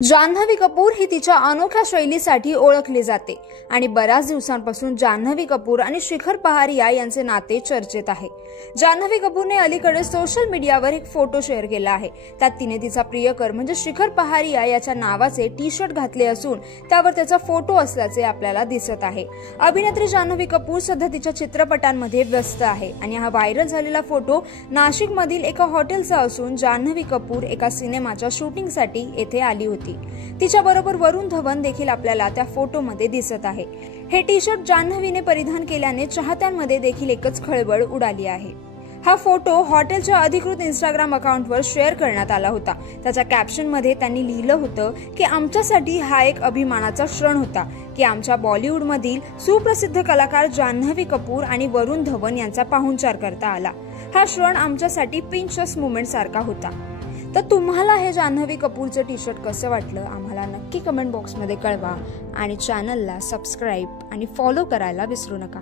जान्हवी कपूर ही तिच्या अनोख्या शैलीसाठी ओळखली जाते आणि बऱ्याच दिवसांपासून जान्हवी कपूर आणि शिखर पहारिया यांचे नाते चर्चेत आहे। जान्हवी कपूरने अलीकडे सोशल मीडियावर एक फोटो शेअर केला आहे। त्यात तिने तिचा प्रियकर म्हणजे शिखर पहारिया याच्या नावाचे टी शर्ट घातले असून त्यावर त्याचा फोटो असल्याचे आपल्याला दिसत आहे। अभिनेत्री जान्हवी कपूर सध्या तिच्या चित्रपटांमध्ये व्यस्त आहे आणि हा व्हायरल झालेला फोटो नाशिक मधील एका हॉटेलचा असून जान्हवी कपूर एका सिनेमाच्या शूटिंगसाठी येथे आली होती। तिच्या बरोबर वरुण धवन देखील आपल्याला त्या फोटोमध्ये दिसत आहे। हे टी शर्ट जान्हवीने परिधान केल्याने चाहत्यांमध्ये देखील एकच खळबळ उडाली आहे। हा फोटो हॉटेलच्या अधिकृत इंस्टाग्राम अकाउंटवर शेअर करण्यात आला होता। त्याच्या कॅप्शनमध्ये त्यांनी लिहिलं होतं की आमच्यासाठी हा एक अभिमानाचा क्षण होता की आमच्या बॉलिवूडमधील सुप्रसिद्ध कलाकार जान्हवी कपूर आणि वरुण धवन यांचा पाहुणचार करता आला। हा क्षण आमच्यासाठी पिंचस मोमेंट सारखा होता। तर तुम्हाला हे जान्हवी कपूरचं टी शर्ट कसं वाटलं आम्हाला नक्की कमेंट बॉक्समध्ये कळवा आणि चॅनलला सबस्क्राईब आणि फॉलो करायला विसरू नका।